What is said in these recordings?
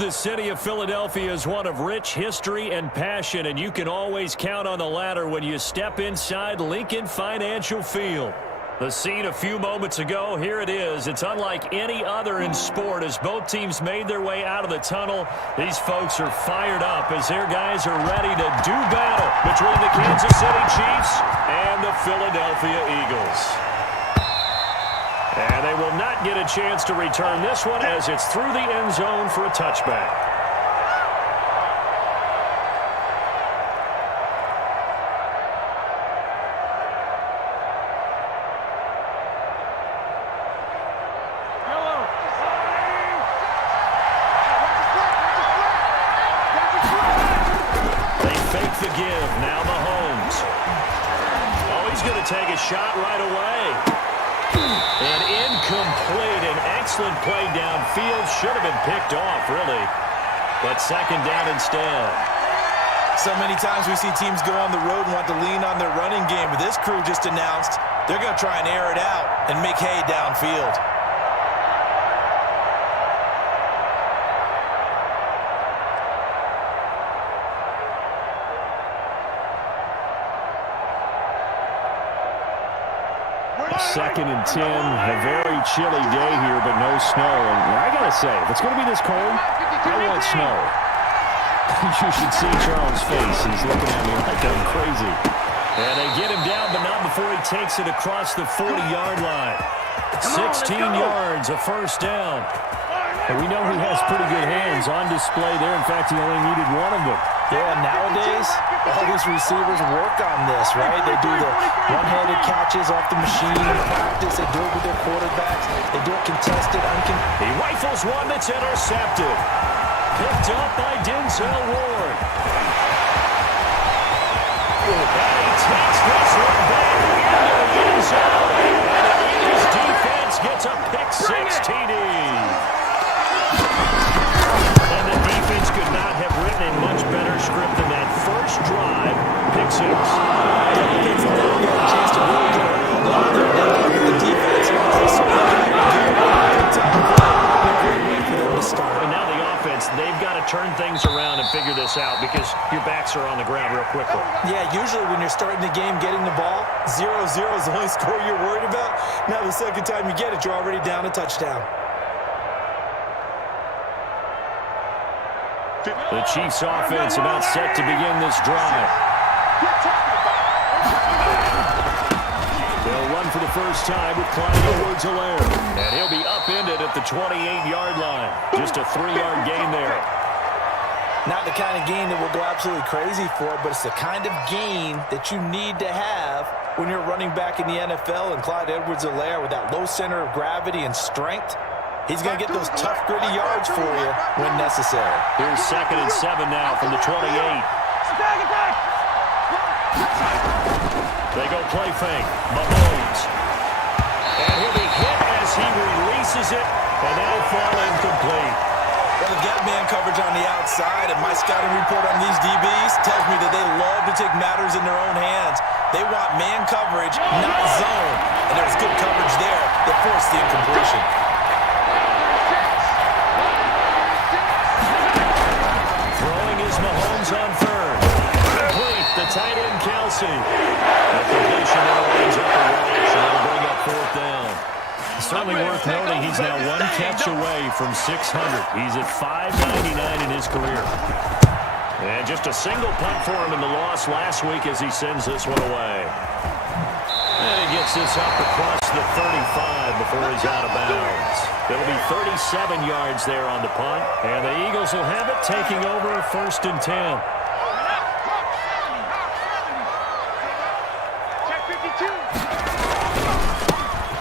The city of Philadelphia is one of rich history and passion, and you can always count on the latter when you step inside Lincoln Financial Field. The scene a few moments ago, here it is. It's unlike any other in sport as both teams made their way out of the tunnel. These folks are fired up as their guys are ready to do battle between the Kansas City Chiefs and the Philadelphia Eagles. And they will not get a chance to return this one as it's through the end zone for a touchback. The give, now Mahomes. Oh, he's going to take a shot right away. And incomplete, an excellent play downfield. Should have been picked off, really. But second down instead. So many times we see teams go on the road and want to lean on their running game. But this crew just announced they're going to try and air it out and make hay downfield. Second and 10, a very chilly day here, but no snow. And I got to say, if it's going to be this cold, I want snow. You should see Charles' face. He's looking at me like I'm crazy. And they get him down, but not before he takes it across the 40-yard line. 16 yards, a first down. And we know he has pretty good hands on display there. In fact, he only needed one of them. Yeah, nowadays, all these receivers work on this, right? They do the one-handed catches off the machine in practice. They do it with their quarterbacks. They do it contested. He rifles one that's intercepted. Picked up by Denzel Ward. And he takes this one back into the end zone. And the Eagles defense gets a pick-six TD. And the defense could not have written a much better script than that first drive. Pick-six. The defense now got a chance to really get oiled up there. The defense is so good. Great way for them to start. And now the offense, they've got to turn things around and figure this out because your backs are on the ground real quickly. Yeah, usually when you're starting the game, getting the ball, 0-0 is the only score you're worried about. Now the second time you get it, you're already down a touchdown. The Chiefs offense about set to begin this drive. They'll run for the first time with Clyde Edwards-Helaire. And he'll be upended at the 28-yard line. Just a 3-yard gain there. Not the kind of gain that will go absolutely crazy for, but it's the kind of gain that you need to have when you're running back in the NFL. And Clyde Edwards-Helaire, with that low center of gravity and strength, he's going to get those tough, gritty yards for you when necessary. Here's 2nd and 7 now from the 28. They go play fake. Mahomes. And he'll be hit as he releases it, and that'll fall incomplete. Well, they've got man coverage on the outside, and my scouting report on these DBs tells me that they love to take matters in their own hands. They want man coverage, not zone. And there was good coverage there that forced the incompletion. Throwing is Mahomes on third. Complete, the tight end Kelsey. The completion now lines up the rush, and it'll bring up fourth down. Certainly worth noting he's now one catch away from 600. He's at 599 in his career. And just a single punt for him in the loss last week as he sends this one away. And he gets this up across the 35 before he's out of bounds. It'll be 37 yards there on the punt. And the Eagles will have it taking over 1st and 10.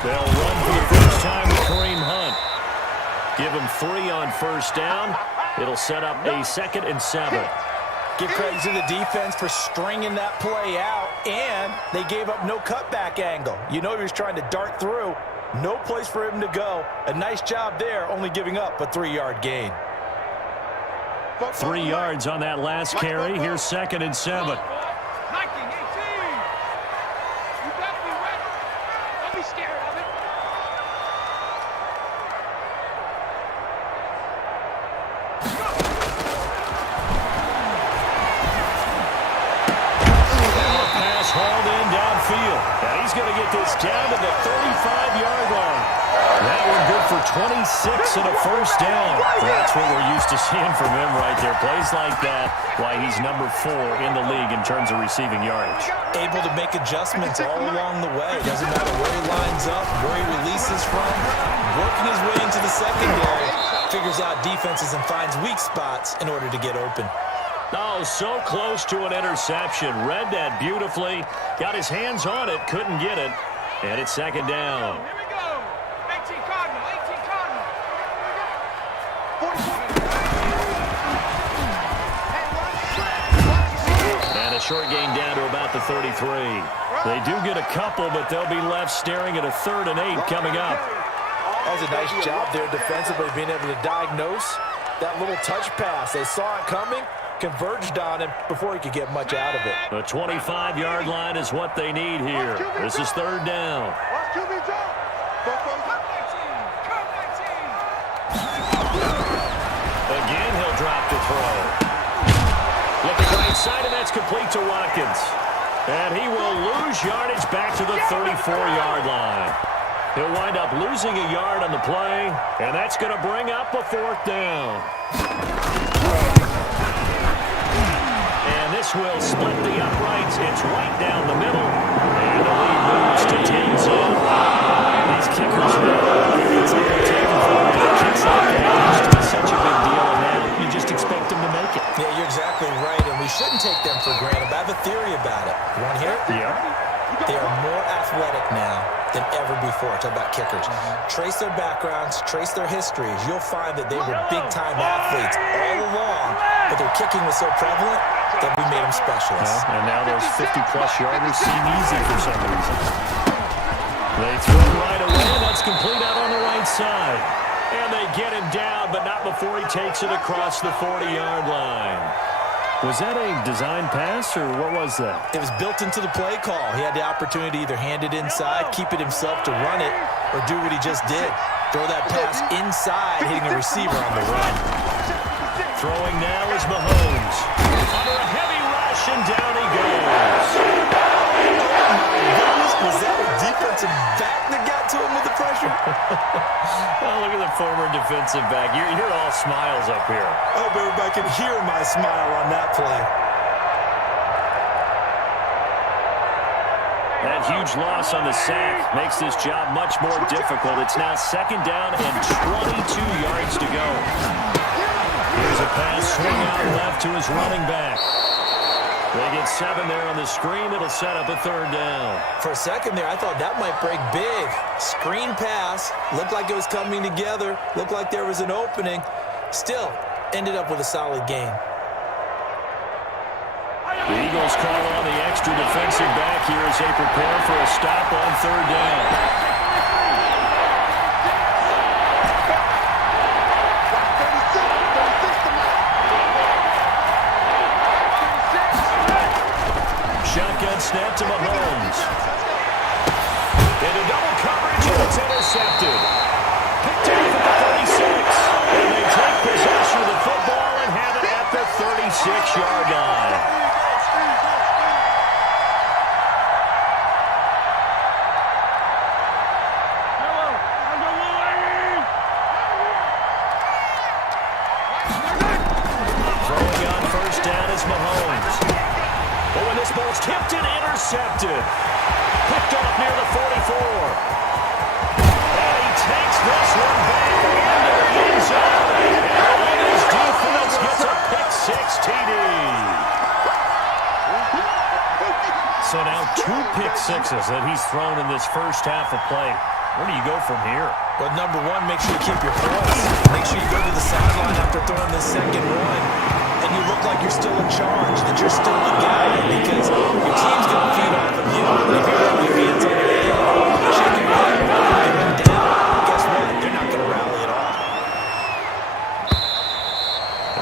They'll run for the first time with Kareem Hunt. Give him 3 on first down. It'll set up a 2nd and 7. Give credit to the defense for stringing that play out, and they gave up no cutback angle. You know he was trying to dart through. No place for him to go. A nice job there, only giving up a 3-yard gain. 3 yards on that last carry. Here's 2nd and 7. Pass hauled in downfield. And he's going to get this down to the 35-yard line. That one good for 26 and a first down. That's what we're used to seeing from him right there. Plays like that, why he's number 4 in the league in terms of receiving yardage. Able to make adjustments all along the way. Doesn't matter where he lines up, where he releases from. Working his way into the secondary. Figures out defenses and finds weak spots in order to get open. Oh, so close to an interception. Read that beautifully. Got his hands on it. Couldn't get it. And it's second down. Here we go. 18 Cardinal. 18 Cardinal. And a short gain down to about the 33. They do get a couple, but they'll be left staring at a 3rd and 8 coming up. That was a nice job there defensively, being able to diagnose that little touch pass. They saw it coming, converged on him before he could get much out of it. The 25-yard line is what they need here. This is 3rd down. Again, he'll drop to throw. Looking right side, and that's complete to Watkins. And he will lose yardage back to the 34-yard line. He'll wind up losing a yard on the play, and that's going to bring up a 4th down. And this will split the uprights. It's right down the middle. And the lead moves to 10-10. These kickers it's taken for granted. Kicks like that used to be such a big deal, and now you just expect them to make it. Yeah, you're exactly right, and we shouldn't take them for granted. But I have a theory about it. You want to hear it? Yeah. They are more athletic now than ever before. Talk about kickers. Trace their backgrounds, trace their histories. You'll find that they were big-time athletes all along, but their kicking was so prevalent that we made them specialists. And now those 50-plus yarders seem easy for some reason. They throw right away, and that's complete out on the right side. And they get him down, but not before he takes it across the 40-yard line. Was that a design pass, or what was that? It was built into the play call. He had the opportunity to either hand it inside, keep it himself to run it, or do what he just did. Throw that pass inside, hitting a receiver on the run. Throwing now is Mahomes. Under a heavy rush, and down he goes. Was that a defensive back that got to him with the pressure? Oh, look at the former defensive back. You're all smiles up here. I hope everybody can hear my smile on that play. That huge loss on the sack makes this job much more difficult. It's now 2nd down and 22 yards to go. Here's a pass swing out left to his running back. They get 7 there on the screen. It'll set up a 3rd down. For a second there, I thought that might break big. Screen pass. Looked like it was coming together. Looked like there was an opening. Still, ended up with a solid game. The Eagles call on the extra defensive back here as they prepare for a stop on 3rd down. Shotgun snap to Mahomes. Into double coverage, and it's intercepted. Picked off at the 36. And they take possession of the football and have it at the 36-yard line. Throwing on 1st down is Mahomes. But when this ball's tipped and intercepted. Picked off near the 44. And he takes this one back into the end zone. And his defense gets a pick-6 TD. So now 2 pick-6s that he's thrown in this first half of play. Where do you go from here? Well, number one, make sure you keep your poise. Make sure you go to the sideline after throwing this second one. And you look like you're still in charge, that you're still the guy, because your team's going to feed off of you. If you have your hands on your head, shaking your head, knocking them down, guess what? They're not going to rally at all.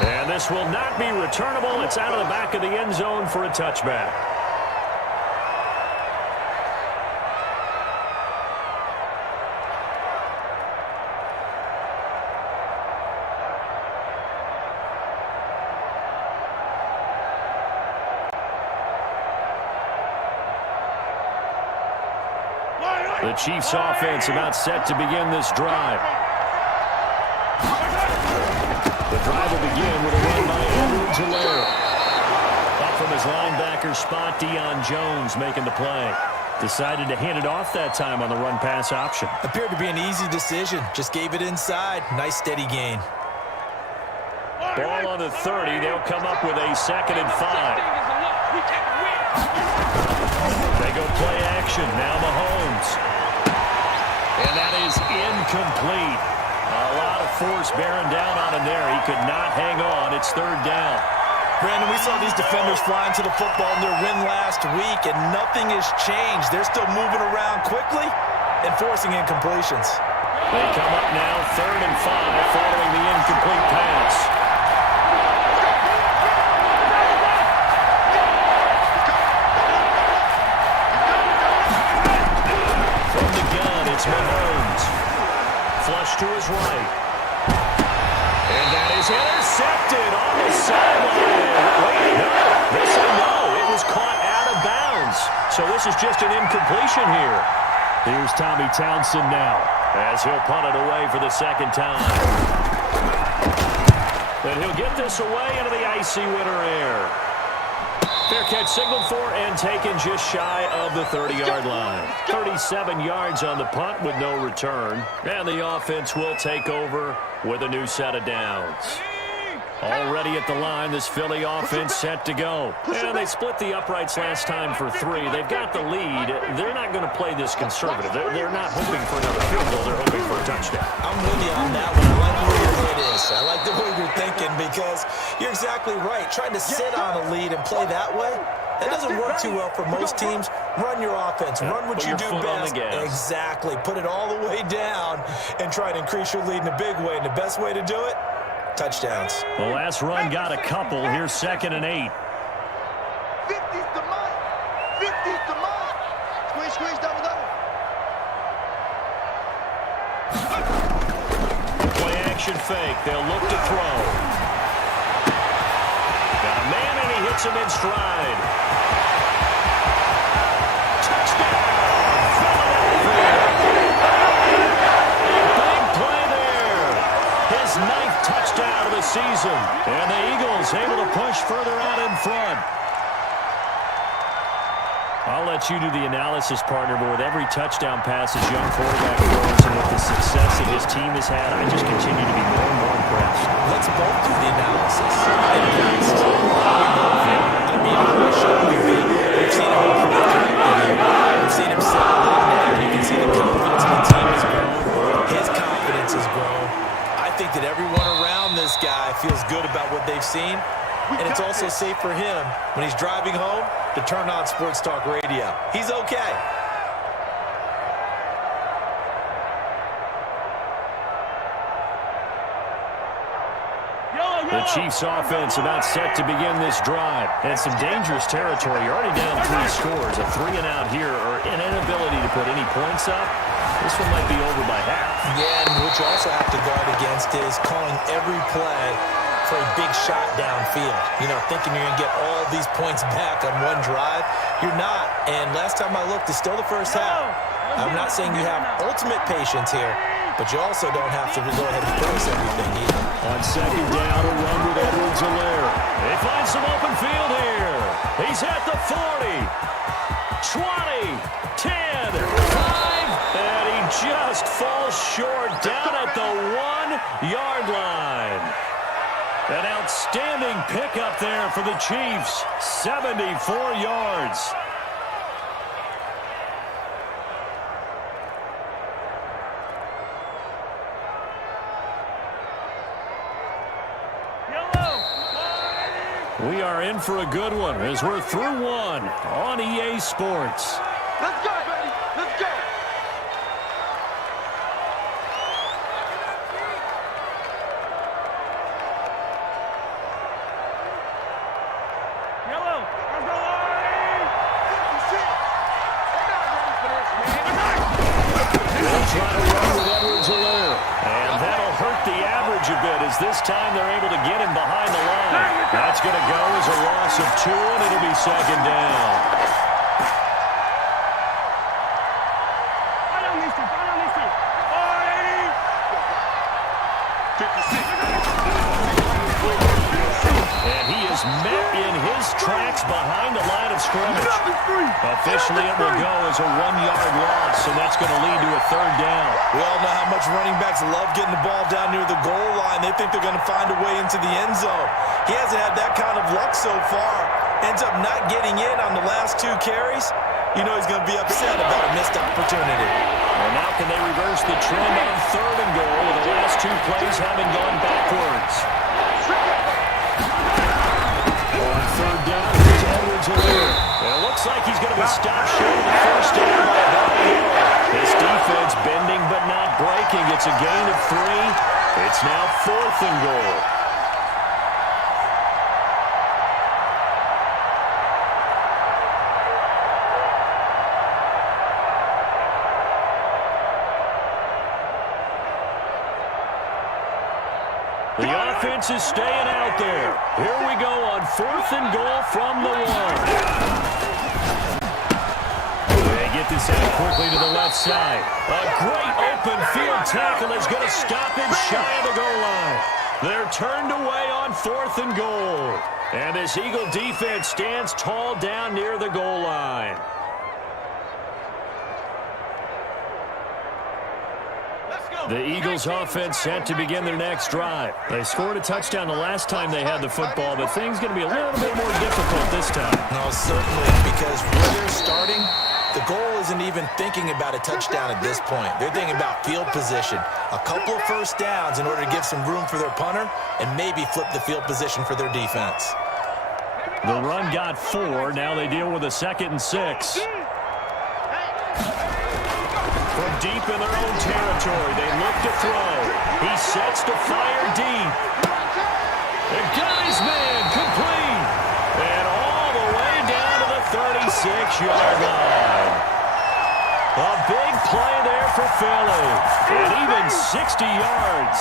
And this will not be returnable. It's out of the back of the end zone for a touchback. The Chiefs offense about set to begin this drive. The drive will begin with a run by Edwards-Helaire. Up from his linebacker spot, Deion Jones making the play. Decided to hand it off that time on the run-pass option. Appeared to be an easy decision. Just gave it inside. Nice steady gain. Ball on the 30. They'll come up with a 2nd and 5. They go play action. Now Mahomes. And that is incomplete. A lot of force bearing down on him there. He could not hang on. It's 3rd down. Brandon, we saw these defenders flying to the football in their win last week, and nothing has changed. They're still moving around quickly and forcing incompletions. They come up now 3rd and 5 following the incomplete pass. From the gun, it's Mahomes. Flush to his right. And that is intercepted on the sideline. Wait, no. They say no. It was caught out of bounds. So this is just an incompletion here. Here's Tommy Townsend now as he'll punt it away for the 2nd time. And he'll get this away into the icy winter air. Fair catch signaled for and taken just shy of the 30-yard line. 37 yards on the punt with no return. And the offense will take over with a new set of downs. Already at the line, this Philly offense set to go. And they split the uprights last time for 3. They've got the lead. They're not going to play this conservative. They're not hoping for another field goal. They're hoping for a touchdown. I'm with you on that one. I like where your head is. I like the way you're thinking because you're exactly right. Trying to sit on a lead and play that way, that doesn't work too well for most teams. Run your offense. Run what you do best. Exactly. Put it all the way down and try to increase your lead in a big way. And the best way to do it, touchdowns. The last run got a couple. Here's 2nd and 8. 50's the mark. 50's the mark. Squeeze, squeeze, double, double. Play action fake. They'll look to throw. Got a man and he hits him in stride. Touchdown, Philadelphia. Big play there. His 9th touchdown of the season. And the Eagles able to push further out in front. I'll let you do the analysis, partner, but with every touchdown pass his young quarterback throws and with the success that his team has had, I just continue to be more and more impressed. Let's both do the analysis. I mean, I'm sure we've seen him improve throughout the year. We've seen him settle in now. You can see the confidence in the team has grown. His confidence has grown. I think that everyone around this guy feels good about what they've seen. And it's also safe for him when he's driving home to turn on Sports Talk Radio. He's okay. The Chiefs offense about set to begin this drive. And some dangerous territory. You're already down 3 scores. A 3-and-out here or an inability to put any points up. This one might be over by half. Yeah, and what you also have to guard against is calling every play for a big shot downfield. You know, thinking you're going to get all these points back on one drive. You're not. And last time I looked, it's still the first half. I'm not saying you have ultimate patience here, but you also don't have to go ahead and force everything either. On 2nd down, a run with Edwards-Helaire. They find some open field here. He's at the 40, 20, 10, 5, and he just falls short down at the 1-yard line. An outstanding pickup there for the Chiefs. 74 yards. We are in for a good one as we're through one on EA Sports. Let's go, baby. Let's go. Yellow. Let's go, Arnie. 56. They're not ready for this, man. They'll try to run with Edwards-Helaire. And that'll hurt the average a bit as this time they're able to get him behind the line. That's going to go as a loss of 2, and it'll be 2nd down. And he is met in his tracks behind the line of scrimmage. Officially, it will go as a 1-yard loss, and that's going to lead to a third down. We all know how much running backs love getting the ball down near the goal line. They think they're going to find a way into the end zone. He hasn't had that kind of luck so far. Ends up not getting in on the last 2 carries. You know he's going to be upset about a missed opportunity. And now can they reverse the trend on 3rd and goal with the last 2 plays having gone backwards? On 3rd down, here's Edwards-Helaire. And it looks like he's going to be stopped short of the first down by about a yard. This defense bending but not breaking. It's a gain of 3. It's now 4th and goal. The offense is staying out there. Here we go on 4th and goal from the 1. They get this out quickly to the left side. A great open field tackle is going to stop him shy of the goal line. They're turned away on 4th and goal. And this Eagle defense stands tall down near the goal line. The Eagles offense set to begin their next drive. They scored a touchdown the last time they had the football, but things going to be a little bit more difficult this time. No, certainly, because where they're starting, the goal isn't even thinking about a touchdown at this point. They're thinking about field position, a couple of first downs in order to give some room for their punter and maybe flip the field position for their defense. The run got 4. Now they deal with a 2nd and 6. From deep in their own territory, they look to throw. He sets to fire deep. The guy's man complete. And all the way down to the 36-yard line. A big play there for Philly. And even 60 yards.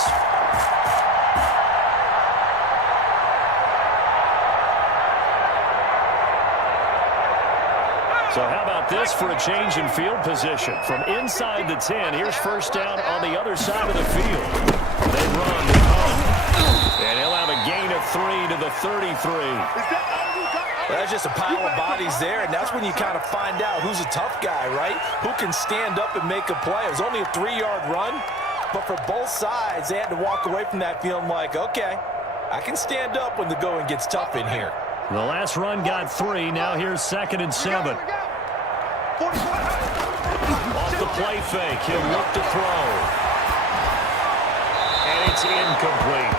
So how about this for a change in field position? From inside the 10, here's first down on the other side of the field. They run, they pump, and he'll have a gain of 3 to the 33. Well, that's just a pile of bodies there, and that's when you kind of find out who's a tough guy, right? Who can stand up and make a play. It was only a 3-yard run, but for both sides, they had to walk away from that feeling like, okay, I can stand up when the going gets tough in here. The last run got 3. Now here's 2nd and 7. Off the play fake, he'll look to throw. And it's incomplete.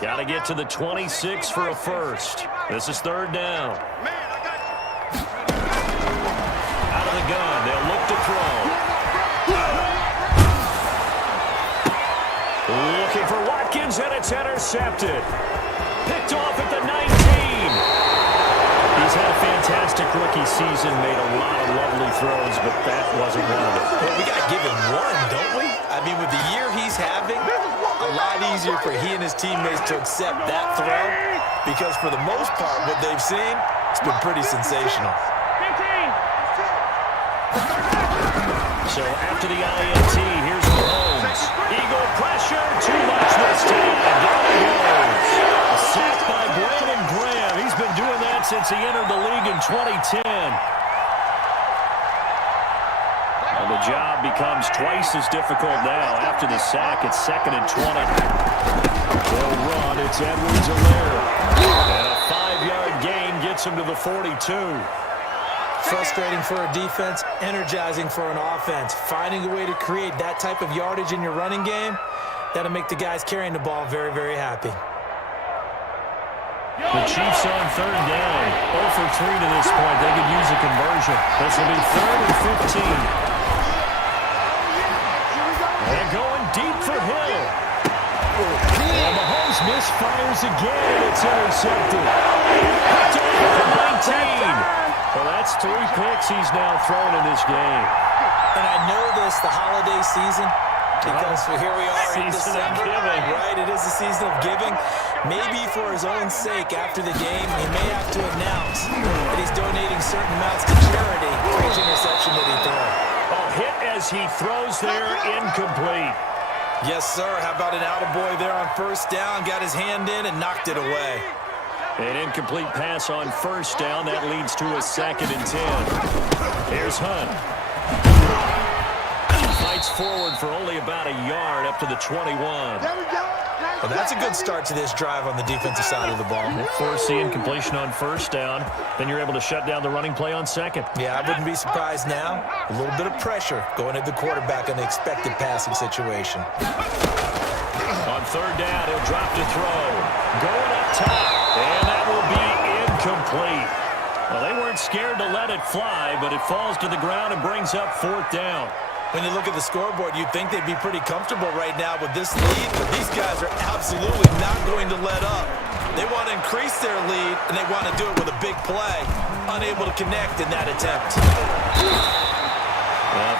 Got to get to the 26 for a first. This is 3rd down. Out of the gun, they'll look to throw. Looking for Watkins, and it's intercepted. Picked off at the 19. He's had a fantastic rookie season, made a lot of lovely throws, but that wasn't one of them. But we got to give him one, don't we? I mean, with the year he's having, a lot easier for he and his teammates to accept that throw, because for the most part, what they've seen, it's been pretty sensational. So after the INT, here's Mahomes. Eagle pressure, too much this time. Down he goes. A sack by Brandon Graham. He's been doing that since he entered the league in 2010. And the job becomes twice as difficult now. After the sack, it's 2nd and 20. They'll run. It's Edwards-Helaire. And a 5-yard gain gets him to the 42. Frustrating for a defense, energizing for an offense. Finding a way to create that type of yardage in your running game, that'll make the guys carrying the ball very, very happy. The Chiefs on 3rd down. 0 for 3 to this point. They could use a conversion. This will be 3rd and 15. And going deep for Hill. And Mahomes misfires again, and it's intercepted. Picked off at the 19. Well, that's 3 picks he's now thrown in this game. And I know this, the holiday season, Because here we are in Season of December. giving. Right, it is the season of giving. Maybe for his own sake, after the game, he may have to announce that he's donating certain amounts to charity for each interception that he throws. A hit as he throws there, incomplete. Yes, sir. How about an attaboy there on first down? Got his hand in and knocked it away. An incomplete pass on first down. That leads to a 2nd and 10. Here's Hunt. Fights forward for only about a yard up to the 21. There we go. Well, that's a good start to this drive on the defensive side of the ball. Force the incompletion on first down. Then you're able to shut down the running play on 2nd. Yeah, I wouldn't be surprised now. A little bit of pressure going at the quarterback in the expected passing situation. On 3rd down, he'll drop to throw. Going up top, and that will be incomplete. Well, they weren't scared to let it fly, but it falls to the ground and brings up 4th down. When you look at the scoreboard, you'd think they'd be pretty comfortable right now with this lead, but these guys are absolutely not going to let up. They want to increase their lead, and they want to do it with a big play. Unable to connect in that attempt.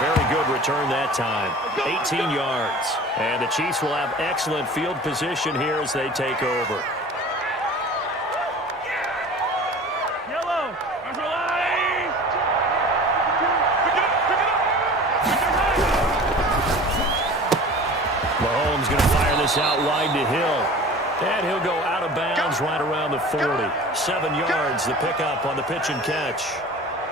Very good return that time. 18 yards. And the Chiefs will have excellent field position here as they take over. Mahomes going to fire this out wide to Hill. And he'll go out of bounds right around the 40. 7 yards, the pickup on the pitch and catch.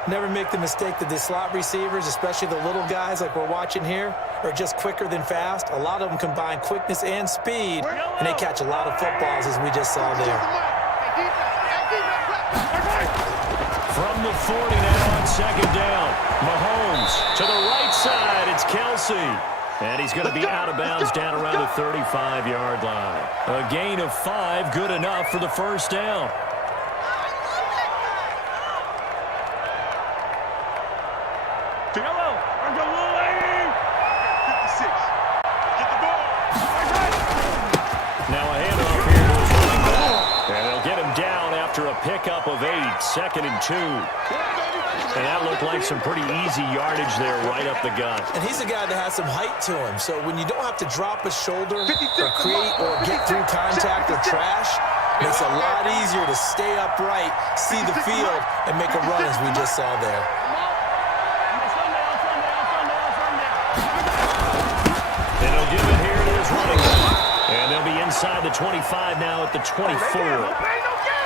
Never make the mistake that the slot receivers, especially the little guys like we're watching here, are just quicker than fast. A lot of them combine quickness and speed, and they catch a lot of footballs, as we just saw there. From the 40 now on 2nd down. Mahomes to the right side. It's Kelsey. And he's going to be out of bounds down around the 35-yard line. A gain of 5, good enough for the first down. Now a handoff here to his running back. And they'll get him down after a pickup of 8, 2nd and 2. And that looked like some pretty easy yardage there right up the gut. And he's a guy that has some height to him, so when you don't have to drop a shoulder or create or get through contact or trash, it makes it a lot easier to stay upright, see the field, and make a run as we just saw there. And he'll give it here to his running back. And they'll be inside the 25 now at the 24.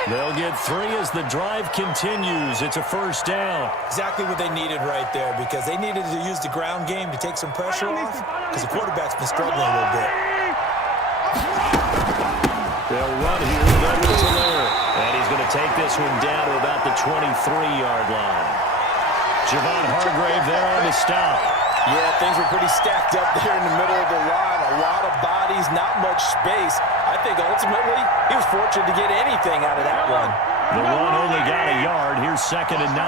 They'll get 3 as the drive continues. It's a first down. Exactly what they needed right there, because they needed to use the ground game to take some pressure off, because the quarterback's been struggling a little bit. They'll run here with Edwards-Helaire. And he's going to take this one down to about the 23-yard line. Javon Hargrave there on the stop. Yeah, things were pretty stacked up there in the middle of the line. A lot of bodies, not much space. I think ultimately he was fortunate to get anything out of that run. The run only got a yard. Here's 2nd and 9.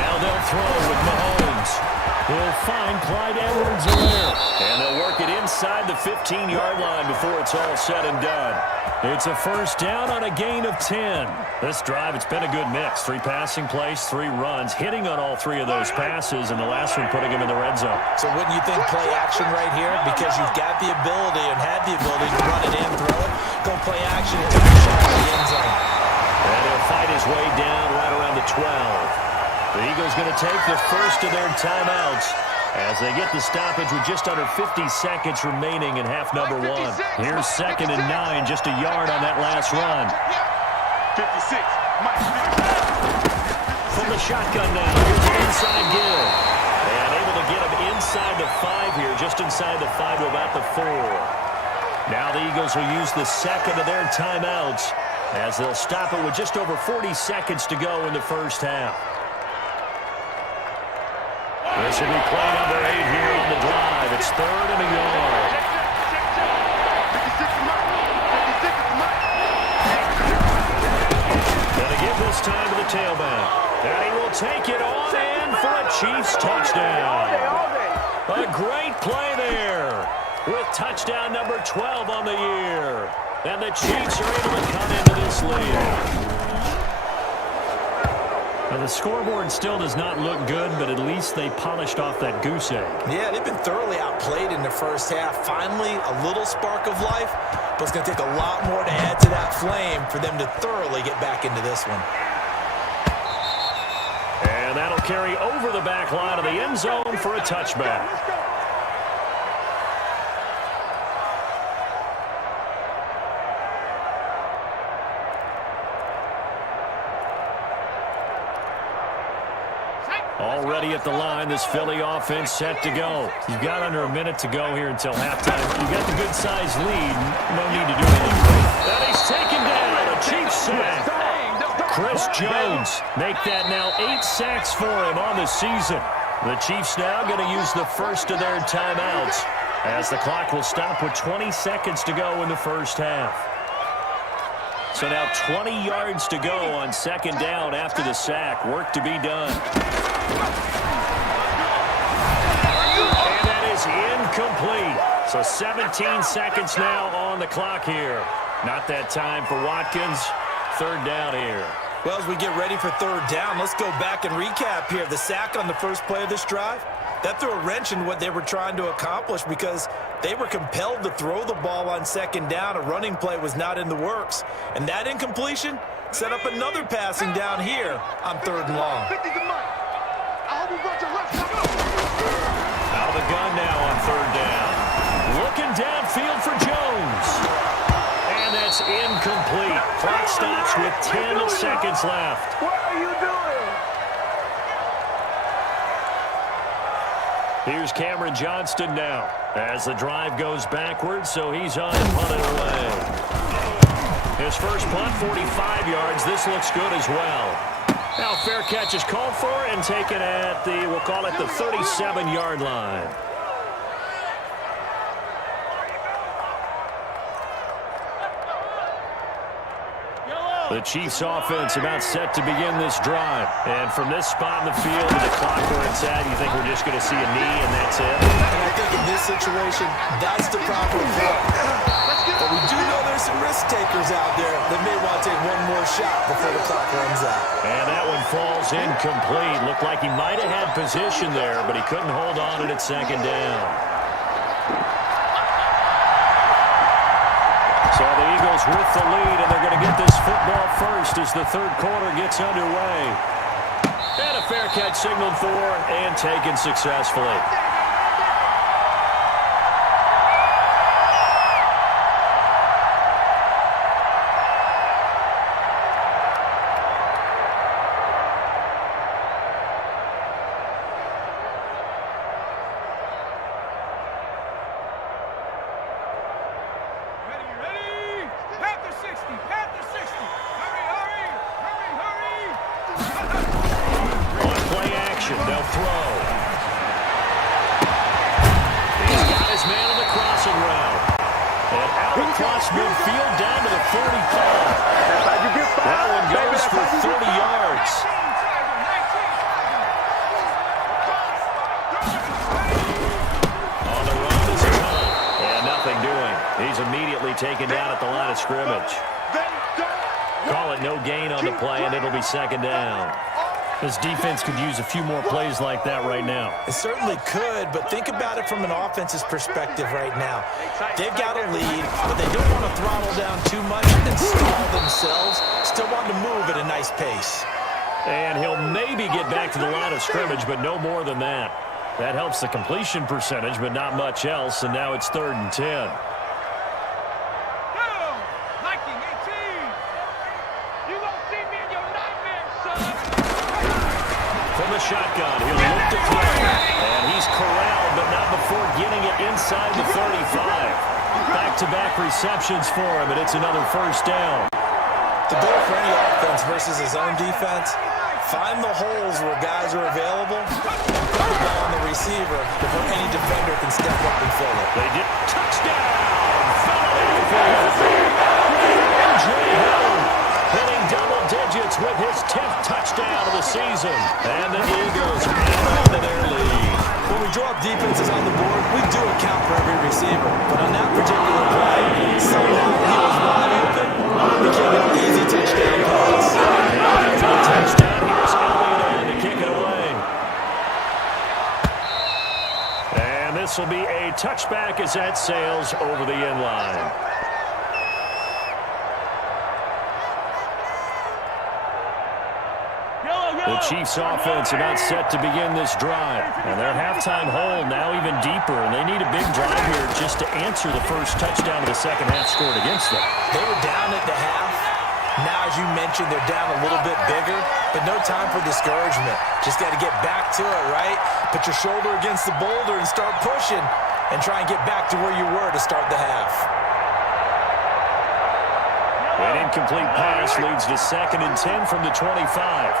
Now they'll throw with Mahomes. He'll find Clyde Edwards-Helaire. And they'll work it inside the 15-yard line before it's all said and done. It's a first down on a gain of 10. This drive, it's been a good mix. 3 passing plays, 3 runs, hitting on all 3 of those passes, and the last one putting him in the red zone. So wouldn't you think play action right here? Because you've got the ability and had the ability to run it in, throw it, go play action and take a shot at the end zone. And he'll fight his way down right around the 12. The Eagles going to take the first of their timeouts as they get the stoppage with just under 50 seconds remaining in half number 1. Here's 2nd and 9, just a yard on that last run. 56. From the shotgun now, here's an inside give. And able to get him inside the 5 here, just inside the 5 to about the 4. Now the Eagles will use the second of their timeouts as they'll stop it with just over 40 seconds to go in the first half. This will be play number 8 here on the drive. It's 3rd and a yard. Gonna give this time to the tailback. And he will take it on in for a Chiefs touchdown. A great play there with touchdown number 12 on the year. And the Chiefs are able to come into this lead. Well, the scoreboard still does not look good, but at least they polished off that goose egg. Yeah, they've been thoroughly outplayed in the first half. Finally, a little spark of life, but it's going to take a lot more to add to that flame for them to thoroughly get back into this one. And that'll carry over the back line of the end zone for a touchback. Already at the line, this Philly offense set to go. You've got under a minute to go here until halftime. You've got the good-sized lead. No need to do anything. And he's taken down. A Chiefs sack. Chris Jones make that now 8 sacks for him on the season. The Chiefs now going to use the first of their timeouts as the clock will stop with 20 seconds to go in the first half. So now 20 yards to go on second down after the sack. Work to be done. And that is incomplete. So 17 seconds now on the clock here. Not that time for Watkins. Third down here. Well, as we get ready for third down, let's go back and recap here. The sack on the first play of this drive, that threw a wrench in what they were trying to accomplish because they were compelled to throw the ball on second down. A running play was not in the works. And that incompletion set up another passing down here on third and long. Out of the gun now on third down. Looking downfield for Jones. And that's incomplete. Clock stops with 10 seconds left. What are you doing? Here's Cameron Johnston now as the drive goes backwards, so he's on and punted away. His first punt, 45 yards. This looks good as well. Now fair catch is called for and taken at the, we'll call it the 37-yard line. The Chiefs offense about set to begin this drive. And from this spot in the field to the clock where it's at, you think we're just going to see a knee and that's it? And I think in this situation, that's the proper play. But we do know there's some risk takers out there that may want to take one more shot before the clock runs out. And that one falls incomplete. Looked like he might have had position there, but he couldn't hold on it at second down. So the Eagles with the lead, and they're going to get this football first as the third quarter gets underway. And a fair catch signaled for and taken successfully. They'll throw. He's got his man on the crossing route. And out across midfield down to the 45. That one goes for 30 yards. On the run is Hunt. And nothing doing. He's immediately taken down at the line of scrimmage. Call it no gain on the play, and it'll be second down. This defense could use a few more plays like that right now. It certainly could, but think about it from an offense's perspective right now. They've got a lead, but they don't want to throttle down too much and stall themselves. Still want to move at a nice pace. And he'll maybe get back to the line of scrimmage, but no more than that. That helps the completion percentage, but not much else, and now it's 3rd and 10. From the shotgun, he'll look to throw. And he's corralled, but not before getting it inside the 35. Back-to-back receptions for him, and it's another first down. The goal for any offense versus his own defense, find the holes where guys are available and put the ball on the receiver before any defender can step up and fill it. They get touchdown! Philadelphia! MJ Hill hitting double digits with his 10th touchdown of the season. And the Eagles add on to their lead. When we draw up defenses on the board, we do account for every receiver. But on that particular play, somehow he was wide open. It became an easy touchdown pass. And for the touchdown, here's Elliott. this will be a touchback as that sails over the end line. The Chiefs offense about set to begin this drive. And their halftime hole now even deeper, and they need a big drive here just to answer the first touchdown of the second half scored against them. They were down at the half. Now, as you mentioned, they're down a little bit bigger, but no time for discouragement. Just got to get back to it, right? Put your shoulder against the boulder and start pushing and try and get back to where you were to start the half. An incomplete pass leads to 2nd and 10 from the 25.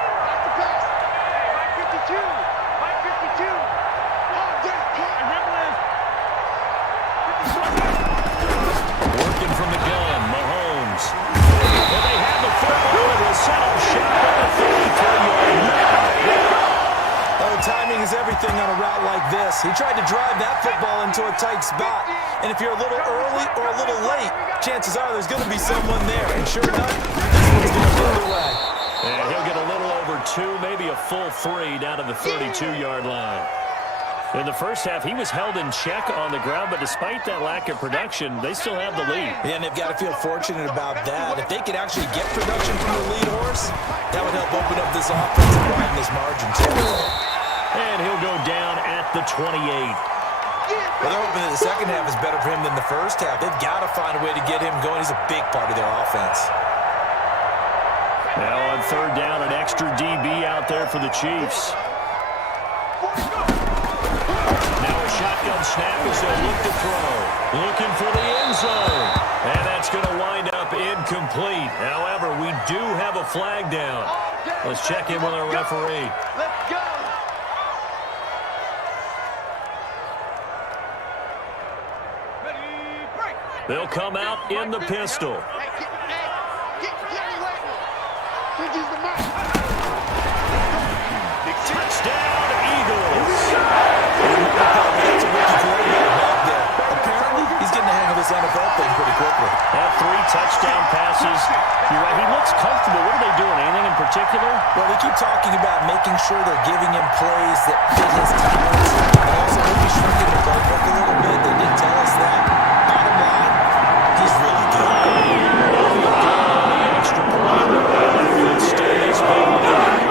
Working from the gun, Mahomes. And they have the football and will set up shop at the 33-yard line. Oh, timing is everything on a route like this. He tried to drive that football into a tight spot. And if you're a little early or a little late, chances are there's going to be someone there. And sure enough, this one's going to get away. And he'll get a little over 2, maybe a full 3 down to the 32-yard line. In the first half, he was held in check on the ground, but despite that lack of production, they still have the lead. Yeah, and they've got to feel fortunate about that. If they could actually get production from the lead horse, that would help open up this offense and widen this margin, too. And he'll go down at the 28. Well, they're hoping that the second half is better for him than the first half. They've got to find a way to get him going. He's a big part of their offense. Now on 3rd down, an extra DB out there for the Chiefs. Shotgun snap as they look to throw. Looking for the end zone. And that's going to wind up incomplete. However, we do have a flag down. Let's check in with our referee. Let's go. They'll come out in the pistol. Touchdown, Eagles. That's a rookie quarterback back there. Apparently, he's getting the hang of this NFL thing pretty quickly. Had 3 touchdown passes. You're right, he looks comfortable. What are they doing? Anything in particular? Well, they keep talking about making sure they're giving him plays that fit his talents. And also, maybe shrinking the playbook a little bit. They didn't tell us that. Bottom line, he's really good. The extra point. Could stay this big lead.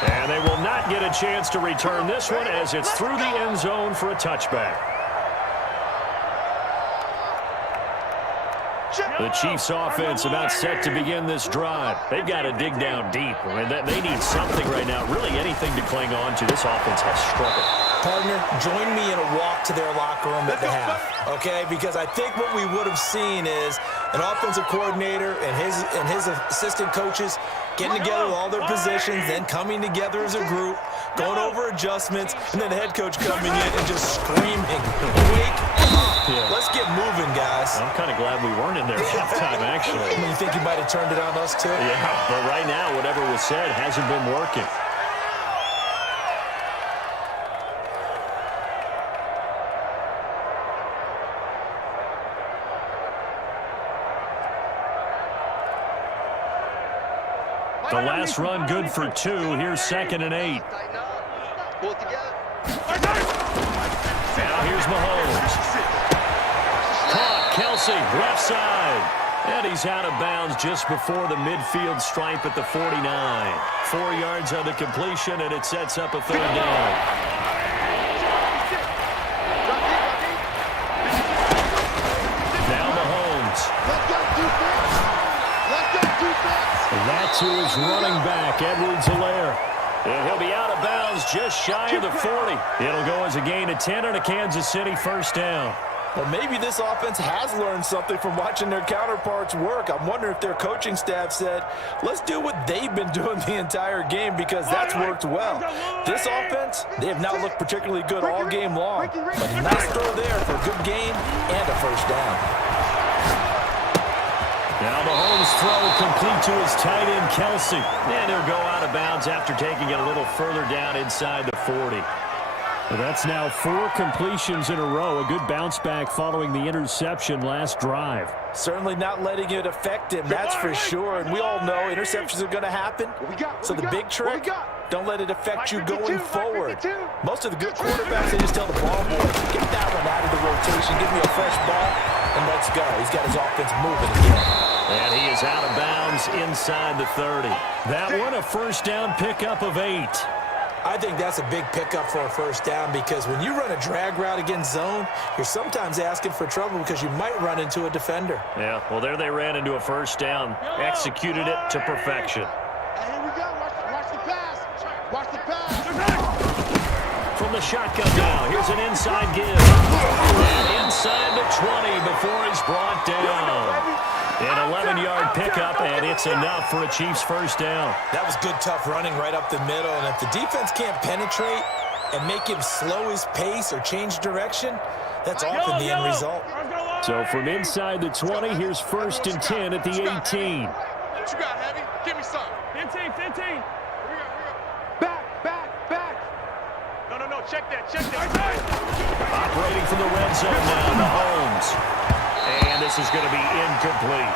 And they will not get a chance to return this one as it's through the end zone for a touchback. The Chiefs offense about set to begin this drive. They've got to dig down deep. I mean, they need something right now, really anything to cling on to. This offense has struggled. Partner, join me in a walk to their locker room at the half, okay? Because I think what we would have seen is an offensive coordinator and his assistant coaches getting together with all their positions, then coming together as a group, going over adjustments, and then the head coach coming in and just screaming, "Wake up! Let's get moving, guys." I'm kind of glad we weren't in there at halftime, actually. I mean, you think he might have turned it on us, too? Yeah, but right now, whatever was said hasn't been working. The last run good for 2. Here's 2nd and 8. Now here's Mahomes. Caught, Kelsey, left side. And he's out of bounds just before the midfield stripe at the 49. 4 yards on the completion, and it sets up a 3rd down. Now Mahomes. That's who is running back, Edwards-Helaire. And he'll be out of bounds just shy of the 40. It'll go as a gain of 10 on a Kansas City 1st down. Well, maybe this offense has learned something from watching their counterparts work. I'm wondering if their coaching staff said, let's do what they've been doing the entire game because that's worked well. This offense, they have not looked particularly good all game long. But a nice throw there for a good gain and a 1st down. Now Mahomes' throw complete to his tight end, Kelsey. And he'll go out of bounds after taking it a little further down inside the 40. Well, that's now 4 completions in a row. A good bounce back following the interception last drive. Certainly not letting it affect him, that's for sure. And we all know interceptions are going to happen. So the big trick, don't let it affect you going forward. Most of the good quarterbacks, they just tell the ball boy, get that one out of the rotation, give me a fresh ball, and let's go. He's got his offense moving again. And he is out of bounds inside the 30. That one a first down pickup of 8. I think that's a big pickup for a first down because when you run a drag route against zone, you're sometimes asking for trouble because you might run into a defender. Yeah, well, there they ran into a first down. Executed it to perfection. Here we go. Watch the pass. Watch the pass. From the shotgun now, here's an inside give. And inside the 20 before he's brought down. An 11-yard pickup, and it's enough for a Chiefs first down. That was good, tough running right up the middle. And if the defense can't penetrate and make him slow his pace or change direction, that's often the end result. So from inside the 20, here's 1st and 10 at the 18. What you got, Heavy? Give me some. 15. Back. No. Check that. Operating from the red zone now, Mahomes. And this is going to be incomplete.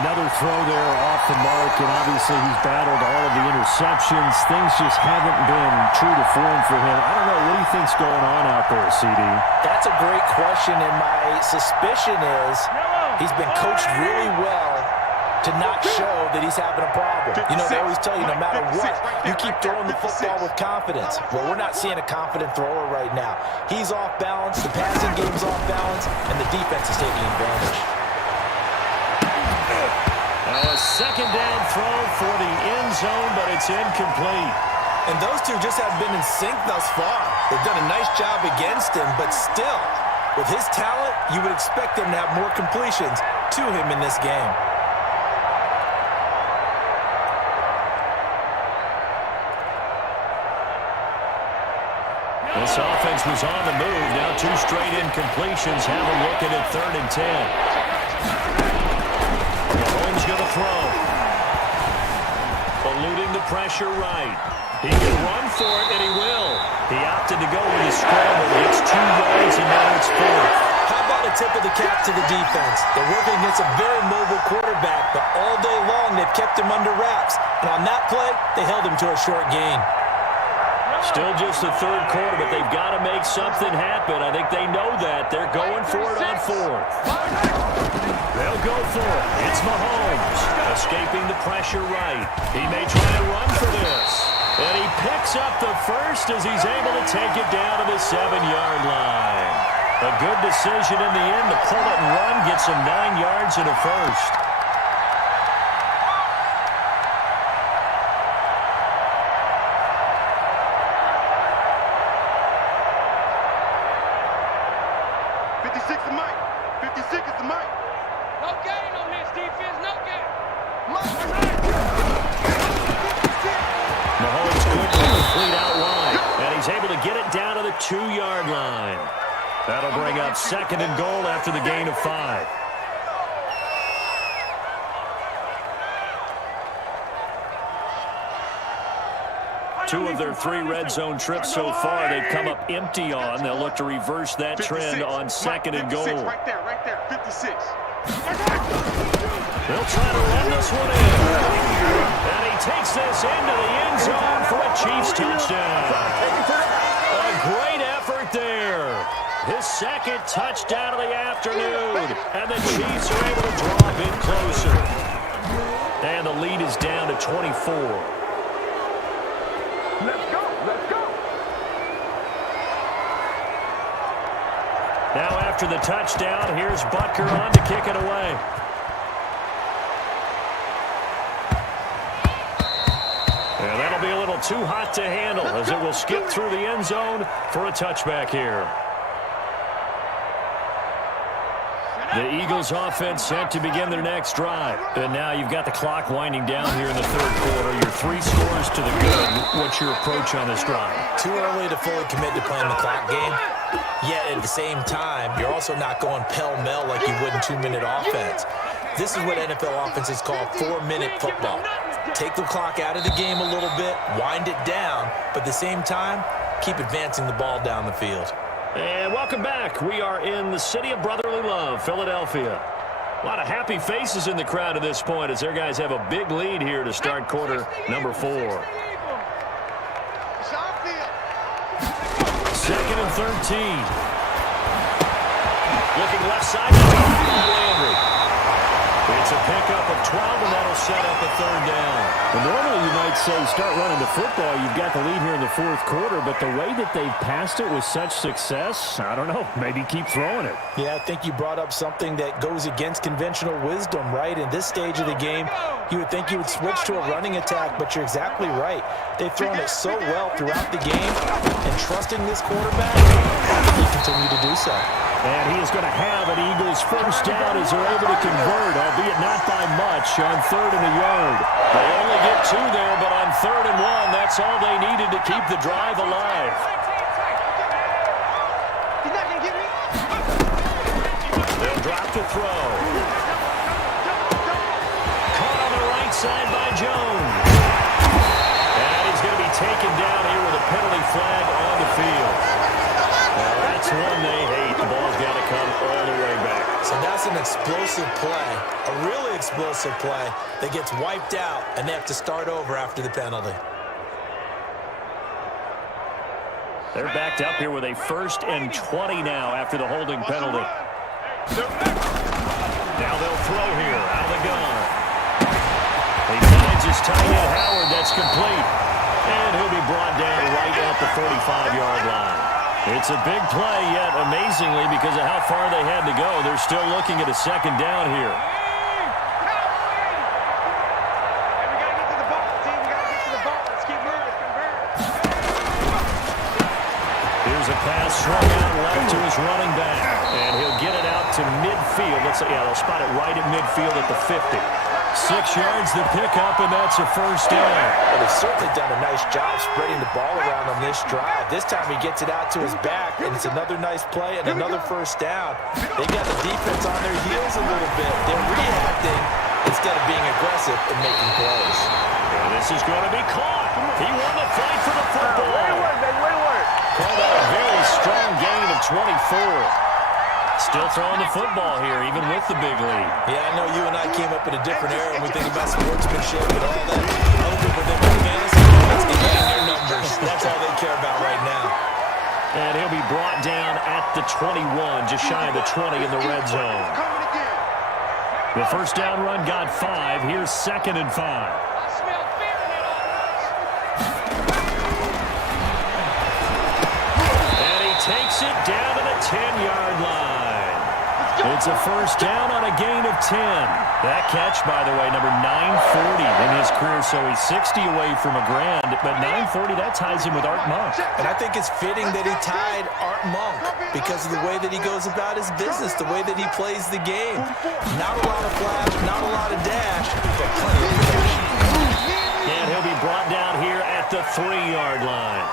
Another throw there off the mark, and obviously he's battled all of the interceptions. Things just haven't been true to form for him. I don't know. What do you think's going on out there, CD? That's a great question, and my suspicion is he's been coached really well to not show that he's having a problem. You know, they always tell you no matter what, you keep throwing the football with confidence. Well, we're not seeing a confident thrower right now. He's off balance, the passing game's off balance, and the defense is taking advantage. A second down throw for the end zone, but it's incomplete. And those two just haven't been in sync thus far. They've done a nice job against him, but still, with his talent, you would expect them to have more completions to him in this game. This offense was on the move. Now 2 straight incompletions. Have a look at it, 3rd and 10. Mahomes going to throw. Eluding the pressure right. He can run for it, and he will. He opted to go with his scramble. Gets 2 yards, and now it's 4th. How about a tip of the cap to the defense? They're working against a very mobile quarterback, but all day long they've kept him under wraps. And on that play, they held him to a short gain. Still just the 3rd quarter, but they've got to make something happen. I think they know that. They're going for it on 4th. They'll go for it. It's Mahomes escaping the pressure right. He may try to run for this. And he picks up the first as he's able to take it down to the 7-yard line. A good decision in the end to pull it and run, gets him 9 yards and a first. Mahomes quickly complete out wide, and he's able to get it down to the 2-yard line. That'll bring up 2nd and goal after the gain of 5. Two of their 3 red zone trips so far, they've come up empty on. They'll look to reverse that trend on 2nd and goal. Right there, 56. They'll try to run this one in. And he takes this into the end zone for a Chiefs touchdown. A great effort there. His 2nd touchdown of the afternoon. And the Chiefs are able to draw a bit closer. And the lead is down to 24. Let's go. Now after the touchdown, here's Butker on to kick it away. And that'll be a little too hot to handle as it will skip through the end zone for a touchback here. The Eagles offense set to begin their next drive. And now you've got the clock winding down here in the 3rd quarter. Your 3 scores to the good. What's your approach on this drive? Too early to fully commit to playing the clock game. Yet at the same time, you're also not going pell-mell like you would in 2-minute offense. This is what NFL offenses call 4-minute football. Take the clock out of the game a little bit, wind it down, but at the same time, keep advancing the ball down the field. And welcome back. We are in the city of brotherly love, Philadelphia. A lot of happy faces in the crowd at this point as their guys have a big lead here to start quarter number 4. Second and 13. Looking left side. Landry. It's a pickup of 12, and that'll set up a third down. Well, normally you might say start running the football. You've got the lead here in the fourth quarter, but the way that they've passed it with such success, I don't know, maybe keep throwing it. Yeah, I think you brought up something that goes against conventional wisdom, right? In this stage of the game, you would think you would switch to a running attack, but you're exactly right. They've thrown it so well throughout the game, and trusting this quarterback, they continue to do so. And he is going to have an Eagles first down as they're able to convert, albeit not by much, on 3rd and a yard. They only get 2 there, but on 3rd and 1, that's all they needed to keep the drive alive. They'll drop to throw. Caught on the right side by Jones. And he's going to be taken down here with a penalty flag on the field. Well, that's one they hate. The ball's got to come all the way back. So that's an explosive play, a really explosive play that gets wiped out, and they have to start over after the penalty. They're backed up here with a 1st and 20 now after the holding penalty. Now they'll throw here out of the gun. He finds his tight end Howard. That's complete. And he'll be brought down right at the 45-yard line. It's a big play, yet amazingly, because of how far they had to go, they're still looking at a second down here. Here's a pass swung out left to his running back, and he'll get it out to midfield. They'll spot it right at midfield at the 50. 6 yards the pickup, and that's a first down. Well, they've certainly done a nice job spreading the ball around on this drive. This time he gets it out to his back, and it's another nice play and another first down. They got the defense on their heels a little bit. They're reacting instead of being aggressive and making plays. And this is going to be caught. He won the fight for the football. Called out a very strong gain of 24. Still throwing the football here, even with the big lead. Yeah, I know you and I came up in a different era when we think about sportsmanship and all that. Other people think about fantasy points and getting their numbers. That's all they care about right now. And he'll be brought down at the 21, just shy of the 20 in the red zone. The first down run got 5. Here's 2nd and 5. Takes it down to the 10-yard line. It's a first down on a gain of 10. That catch, by the way, number 940 in his career, so he's 60 away from a grand, but 940, that ties him with Art Monk. And I think it's fitting that he tied Art Monk because of the way that he goes about his business, the way that he plays the game. Not a lot of flash, not a lot of dash, but plenty of protection. And he'll be brought down here at the 3-yard line.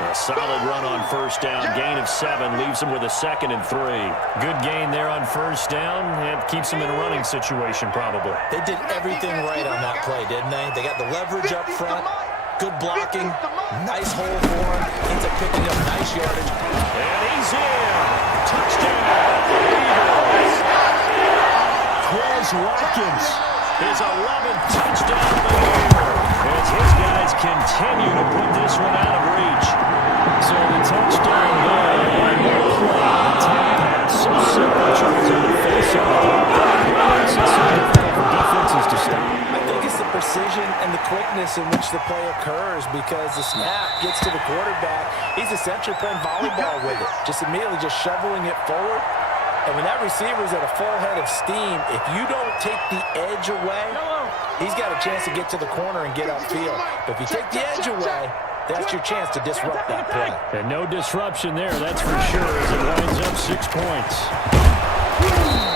A solid run on first down. Gain of 7 leaves him with a 2nd and 3. Good gain there on first down. It keeps him in a running situation, probably. They did everything right on that play, didn't they? They got the leverage up front, good blocking, nice hole for him. Ends up picking up nice yardage. And he's in. Touchdown. Eagles. Quez Watkins, his 11th touchdown of the year. As his guys continue to put this one out of reach. So the touchdown there by Moore. The tap pass, so simple, tries on the face of it. It's so difficult for defenses to stop. I think it's the precision and the quickness in which the play occurs because the snap gets to the quarterback. He's essentially playing volleyball with it, just immediately just shoveling it forward. And when that receiver's at a full head of steam, if you don't take the edge away, he's got a chance to get to the corner and get upfield. But if you take the edge away, that's your chance to disrupt that play. And no disruption there, that's for sure, as it winds up 6 points.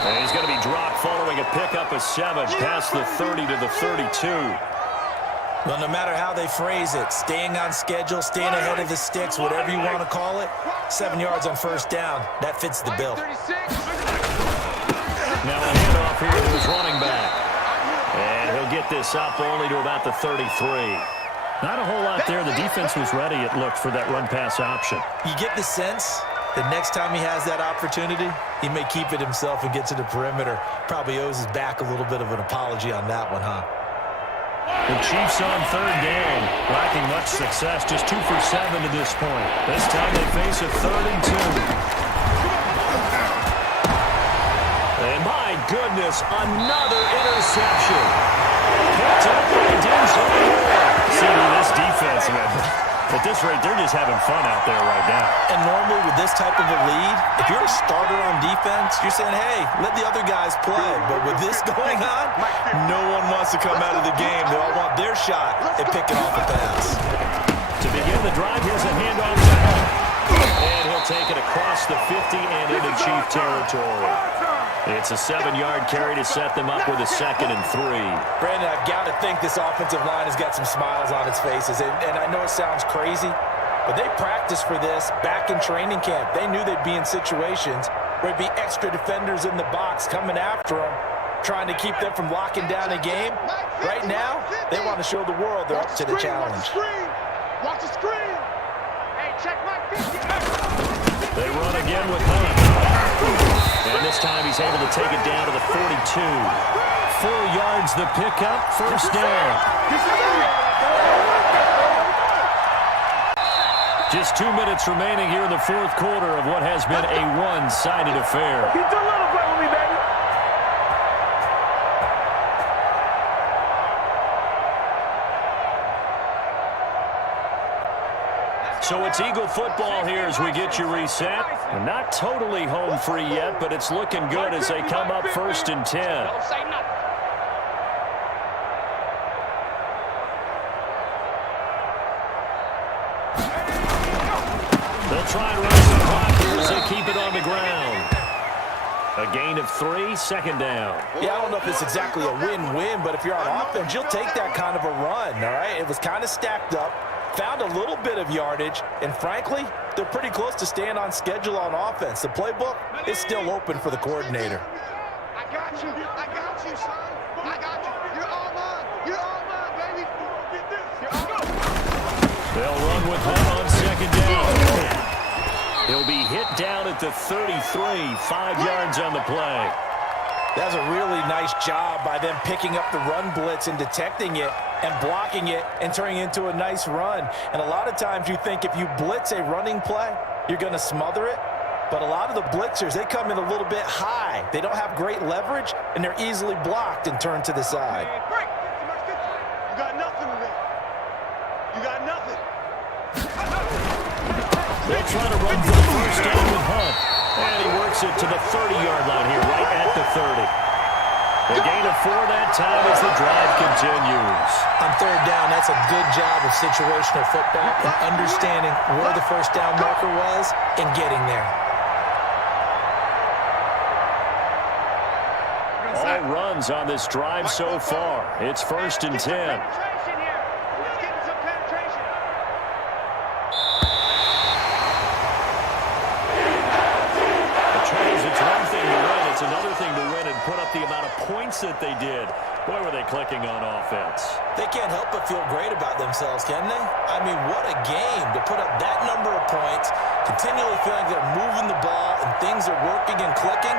And he's going to be dropped following a pickup of 7 past the 30 to the 32. Well, no matter how they phrase it, staying on schedule, staying ahead of the sticks, whatever you want to call it, 7 yards on first down, that fits the bill. Now a handoff here to his running back. And he'll get this up only to about the 33. Not a whole lot there. The defense was ready, it looked, for that run-pass option. You get the sense that next time he has that opportunity, he may keep it himself and get to the perimeter. Probably owes his back a little bit of an apology on that one, huh? The Chiefs on third down, lacking much success, just 2 for 7 to this point. This time they face a 3rd and 2. And my goodness, another interception. Picked up by Denzel Ward. See, this defense, man, at this rate, they're just having fun out there right now. And normally with this type of a lead, if you're a starter on defense, you're saying, hey, let the other guys play. But with this going on, no one wants to come out of the game. They all want their shot at picking off a pass. To begin the drive, here's a handoff to Hunt. And he'll take it across the 50 and into Chief territory. It's a 7-yard carry to set them up with a 2nd and 3. Brandon, I've got to think this offensive line has got some smiles on its faces. And I know it sounds crazy, but they practiced for this back in training camp. They knew they'd be in situations where there'd be extra defenders in the box coming after them, trying to keep them from locking down a game. Right now, they want to show the world they're up to the challenge. Watch the screen. Hey, check my 50. They run again with Hunt. And this time he's able to take it down to the 42. 4 yards the pickup, first down. Just 2 minutes remaining here in the 4th quarter of what has been a one-sided affair. He's a little play with me, baby. So it's Eagle football here as we get you reset. And not totally home free yet, but it's looking good as they come up 1st and 10. Don't say nothing. They'll try and run some clock here as they keep it on the ground. A gain of 3, 2nd down. Yeah, I don't know if it's exactly a win-win, but if you're on offense, you'll take that kind of a run, all right? It was kind of stacked up. Found a little bit of yardage, and frankly, they're pretty close to staying on schedule on offense. The playbook is still open for the coordinator. I got you. I got you, son. I got you. You're all mine. You're all mine, baby. You're all mine. They'll run with Hunt on 2nd down. He'll be hit down at the 33, 5 yards on the play. That's a really nice job by them picking up the run blitz and detecting it and blocking it and turning it into a nice run. And a lot of times you think if you blitz a running play, you're going to smother it. But a lot of the blitzers, they come in a little bit high. They don't have great leverage, and they're easily blocked and turned to the side. Break. You got nothing today. You got nothing. They'll try to run for the first down with Hunt. And he works it to the 30-yard line here, right at the 30. The gain of 4 that time as the drive continues. On 3rd down, that's a good job of situational football and understanding where the first down marker was and getting there. All runs on this drive so far. It's 1st and 10. Penetration here. Let's get some penetration. It's one thing to win. It's another thing to win and put up the amount of points that they did. Boy, were they clicking on offense. They can't help but feel great about themselves, can they? I mean, what a game to put up that number of points, continually feeling they're moving the ball and things are working and clicking.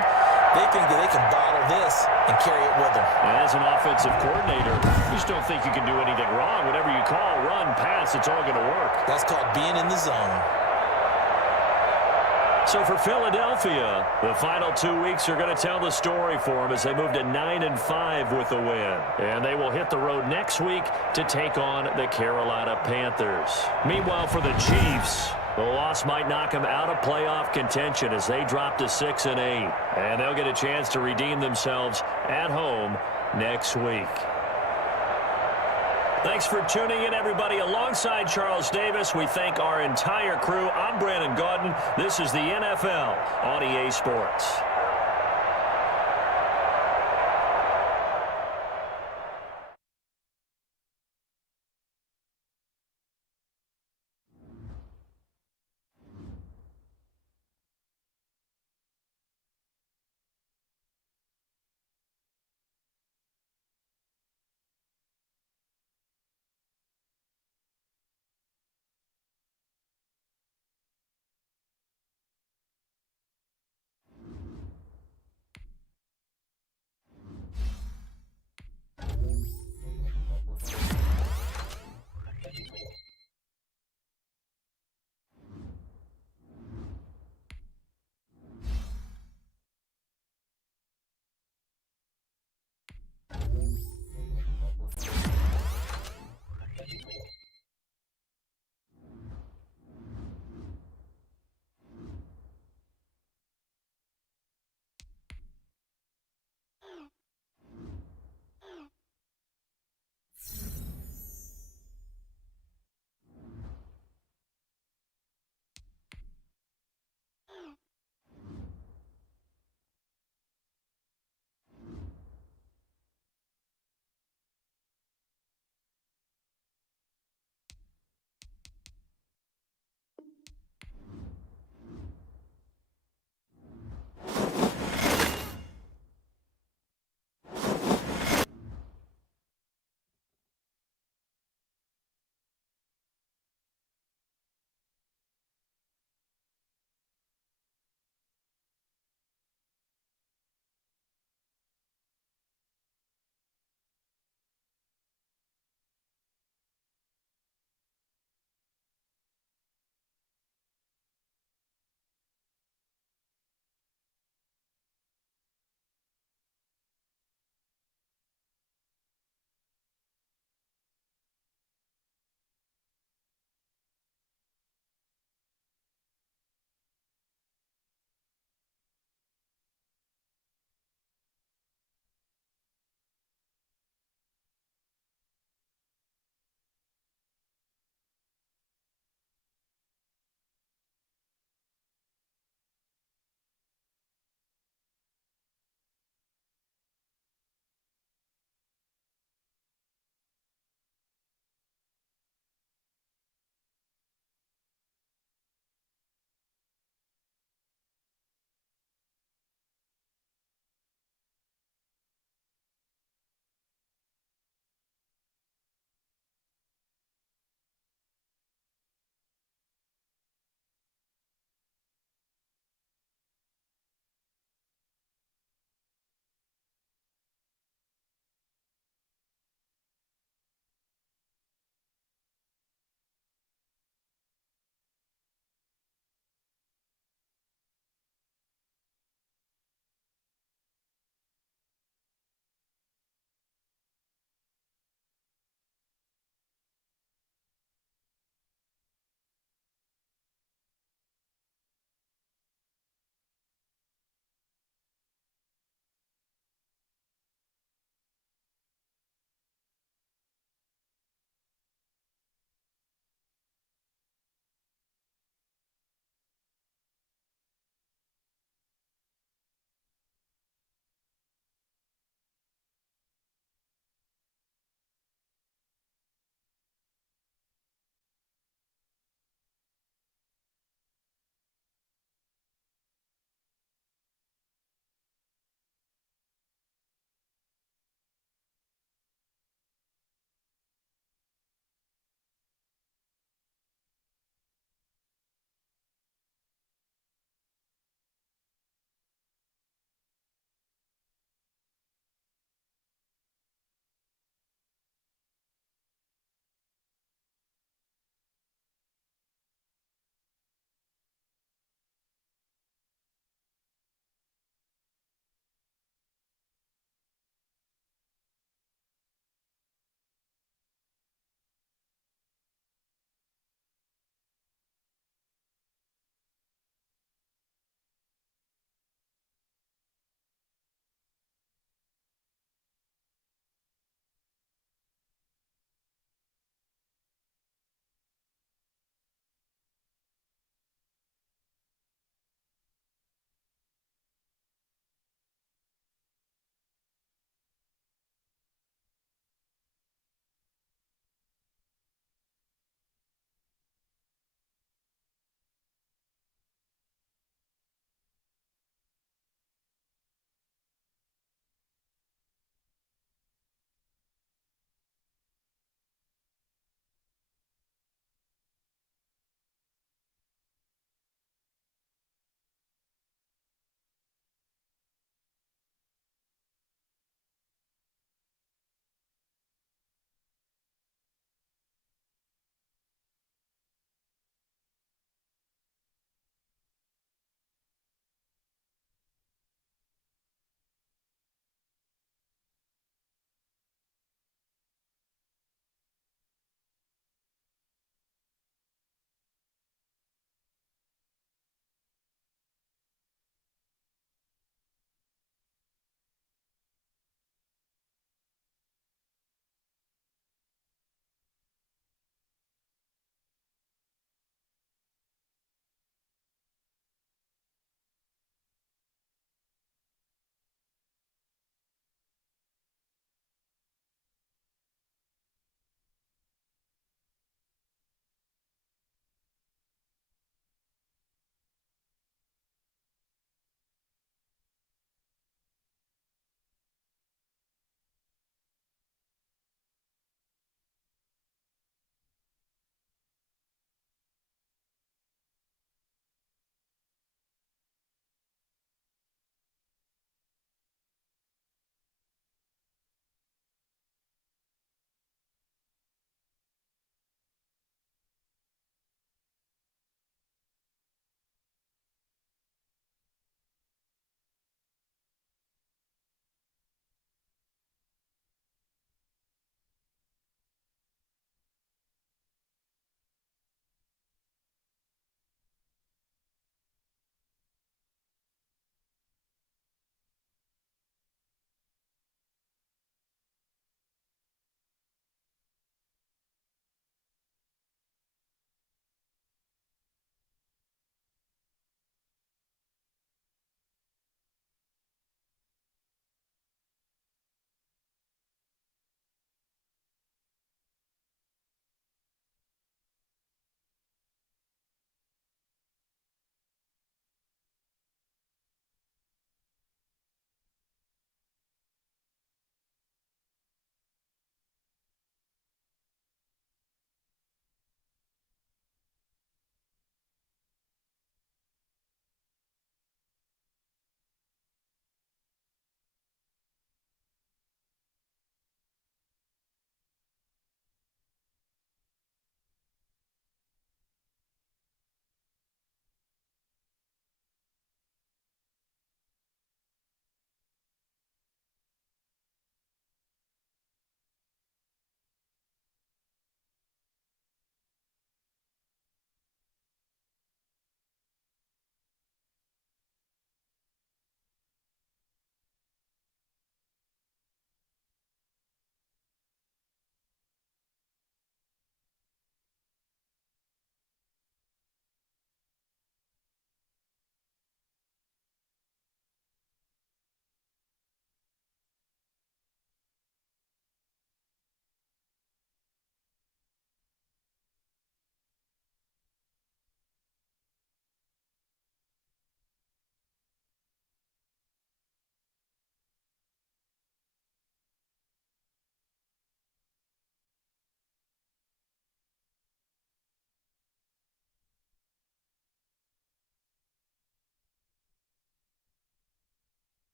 They think that they can bottle this and carry it with them. And as an offensive coordinator, you just don't think you can do anything wrong. Whatever you call, run, pass, it's all going to work. That's called being in the zone. So for Philadelphia, the final 2 weeks are going to tell the story for them as they move to 9-5 with the win. And they will hit the road next week to take on the Carolina Panthers. Meanwhile, for the Chiefs, the loss might knock them out of playoff contention as they drop to 6-8. And they'll get a chance to redeem themselves at home next week. Thanks for tuning in, everybody. Alongside Charles Davis, we thank our entire crew. I'm Brandon Gaudin. This is the NFL on EA Sports.